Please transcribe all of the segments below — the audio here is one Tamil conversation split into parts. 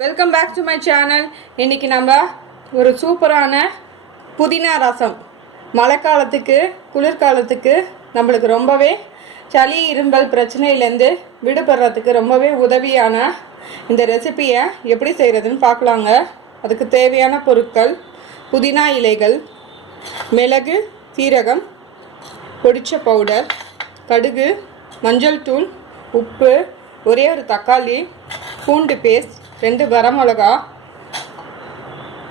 Welcome back to my channel. இன்றைக்கி நம்ம ஒரு சூப்பரான புதினா ரசம், மழைக்காலத்துக்கு குளிர்காலத்துக்கு நம்மளுக்கு ரொம்பவே சளி இரும்பல் பிரச்சனையிலேருந்து விடுபடுறதுக்கு ரொம்பவே உதவியான இந்த ரெசிப்பியை எப்படி செய்கிறதுன்னு பார்க்கலாங்க. அதுக்கு தேவையான பொருட்கள்: புதினா இலைகள், மிளகு, சீரகம், பொடிச்ச பவுடர், கடுகு, மஞ்சள் தூள், உப்பு, ஒரே ஒரு தக்காளி, பூண்டு பேஸ்ட், 2 வரமிளகா,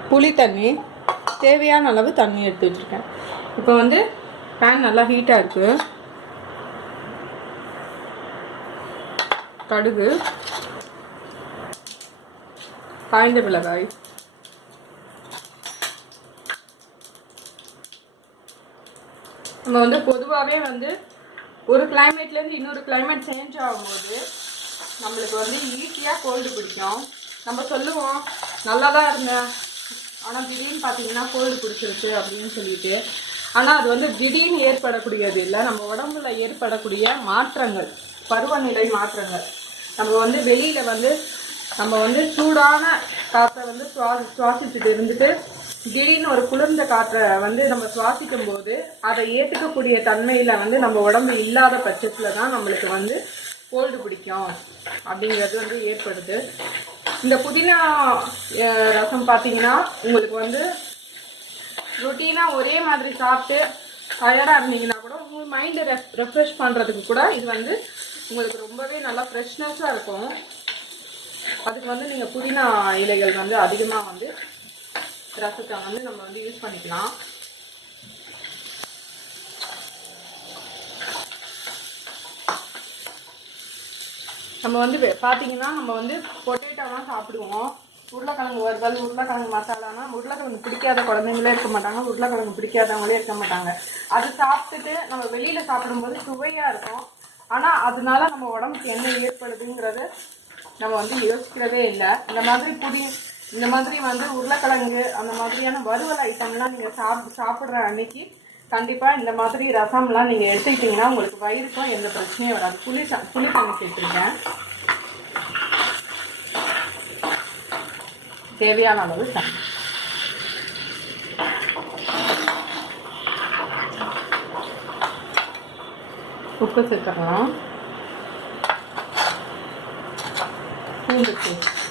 புளி தண்ணி, தேவையான அளவு தண்ணி எடுத்து வச்சுருக்கேன். இப்போ வந்து பேன் நல்லா ஹீட்டாக இருக்குது. கடுகு, காய்ந்த மிளகாய், நம்ம வந்து பொதுவாகவே வந்து ஒரு கிளைமேட்லேருந்து இன்னொரு கிளைமேட் சேஞ்ச் ஆகும்போது நம்மளுக்கு வந்து ஈஸியாக கோல்டு பிடிக்கும். நம்ம சொல்லுவோம் நல்லா தான் இருந்தேன், ஆனால் திடீர்னு பார்த்தீங்கன்னா கோல்டு பிடிச்சிருக்கு அப்படின்னு சொல்லிட்டு. ஆனால் அது வந்து திடீர்னு ஏற்படக்கூடியது இல்லை, நம்ம உடம்புல ஏற்படக்கூடிய மாற்றங்கள், பருவநிலை மாற்றங்கள். நம்ம வந்து வெளியில் வந்து நம்ம வந்து சூடான காற்றை வந்து சுவாசிச்சுட்டு இருந்துட்டு திடீர்னு ஒரு குளிர்ந்த காற்றை வந்து நம்ம சுவாசிக்கும் போது அதை ஏற்றுக்கக்கூடிய தன்மையில் வந்து நம்ம உடம்பு இல்லாத பட்சத்தில் தான் நம்மளுக்கு வந்து கோல்டு பிடிக்கும் அப்படிங்கிறது வந்து ஏற்படுது. இந்த புதினா ரசம் பார்த்தீங்கன்னா உங்களுக்கு வந்து ரொட்டீனாக ஒரே மாதிரி சாப்பிட்டு டயர்டாக இருந்தீங்கன்னா கூட உங்கள் மைண்டை ரெஃப்ரெஷ் பண்ணுறதுக்கு கூட இது வந்து உங்களுக்கு ரொம்பவே நல்லா ஃப்ரெஷ்னஸாக இருக்கும். அதுக்கு வந்து நீங்கள் புதினா இலைகள் வந்து அதிகமாக வந்து ரசத்தை வந்து நம்ம வந்து யூஸ் பண்ணிக்கலாம். நம்ம வந்து பார்த்தீங்கன்னா நம்ம வந்து பொட்டேட்டோலாம் சாப்பிடுவோம், உருளைக்கிழங்கு வறுவல், உருளைக்கிழங்கு மசாலானா உருளைக்கிழங்கு பிடிக்காத குழந்தைங்களே இருக்க மாட்டாங்க, உருளைக்கிழங்கு பிடிக்காதவங்களே இருக்க மாட்டாங்க. அது சாப்பிட்டுட்டு நம்ம வெளியில் சாப்பிடும்போது சுவையாக இருக்கும். ஆனால் அதனால நம்ம உடம்புக்கு என்ன ஏற்படுதுங்கிறது நம்ம வந்து யோசிக்கிறதே இல்லை. இந்த மாதிரி வந்து உருளைக்கிழங்கு அந்த மாதிரியான வறுவல் ஐட்டம்லாம் நீங்கள் சாப்பிட்ற அன்னைக்கு கண்டிப்பாக இந்த மாதிரி ரசம்லாம் நீங்கள் எடுத்துக்கிட்டிங்கன்னா உங்களுக்கு வயிறுக்கும் எந்த பிரச்சனையும் வராது. புளி தண்ணி சேர்த்துருக்கேன், தேவையான அளவு தண்ணி. உப்பு சேர்த்துக்கலாம், பூண்டு பேஸ்ட்,